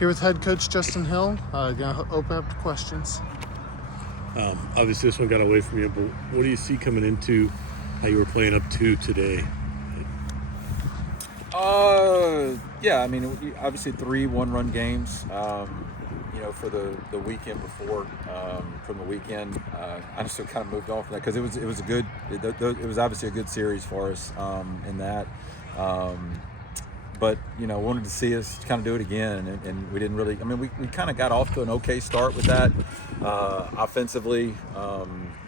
Here with head coach Justin Hill. Gonna open up to questions. Obviously, this one got away from you, but what do you see coming into how you were playing up to today? Yeah, I mean, obviously 3 1-run games. For the weekend before, from the weekend, I just kind of moved on from that because it was obviously a good series for us in that. But wanted to see us kind of do it again, and we didn't really. I mean, we kind of got off to an okay start with that offensively.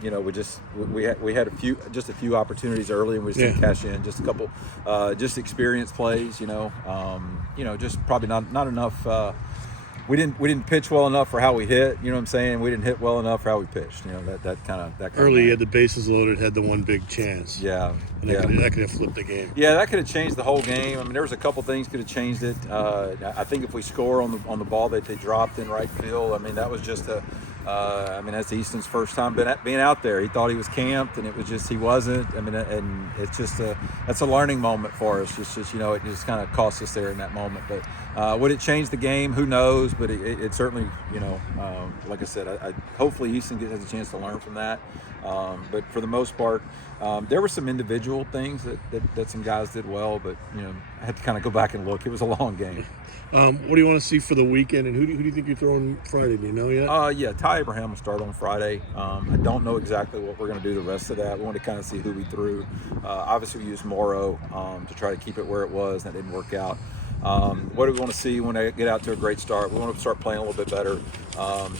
We had a few opportunities early, and we just didn't cash in. Just a couple, just experience plays. Just probably not enough. We didn't pitch well enough for how we hit. You know what I'm saying? We didn't hit well enough for how we pitched. That kind of early. You had the bases loaded, had the one big chance. Yeah, and that could have flipped the game. Yeah, that could have changed the whole game. I mean, there was a couple things could have changed it. I think if we score on the ball that they dropped in right field, I mean, that was just that's Easton's first time being out there. He thought he was camped, and it was just he wasn't. I mean, and it's just that's a learning moment for us. It just kind of cost us there in that moment. But would it change the game? Who knows? But it certainly, like I said, hopefully Easton has a chance to learn from that. But for the most part, there were some individual things that some guys did well, but I had to kind of go back and look. It was a long game. What do you want to see for the weekend, and who do you think you're throwing Friday? Do you know yet? Yeah, Ty Abraham will start on Friday. I don't know exactly what we're going to do the rest of that. We want to kind of see who we threw. Obviously, we used Morrow to try to keep it where it was. That didn't work out. What do we want to see when they get out to a great start? We want to start playing a little bit better,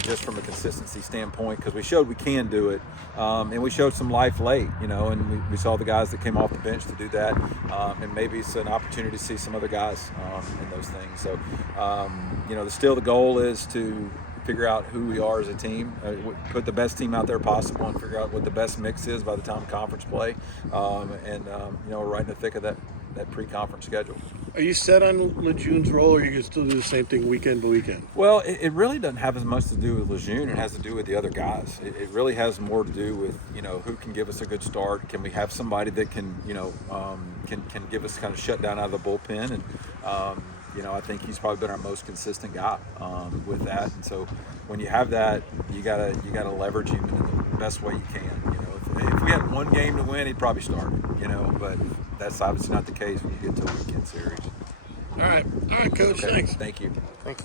just from a consistency standpoint, because we showed we can do it, and we showed some life late, and we saw the guys that came off the bench to do that, and maybe it's an opportunity to see some other guys in those things. So, still the goal is to figure out who we are as a team, put the best team out there possible, and figure out what the best mix is by the time conference play, we're right in the thick of that pre-conference schedule. Are you set on Lejeune's role, or are you going to still do the same thing weekend to weekend? Well, it really doesn't have as much to do with Lejeune. It has to do with the other guys. It really has more to do with, who can give us a good start. Can we have somebody that can give us kind of shut down out of the bullpen? And, I think he's probably been our most consistent guy with that. And so when you have that, you gotta leverage him in the best way you can. If we had one game to win, he'd probably start. But that's obviously not the case when you get to a weekend series. All right, Coach. Okay. Thanks. Thank you. Thank you.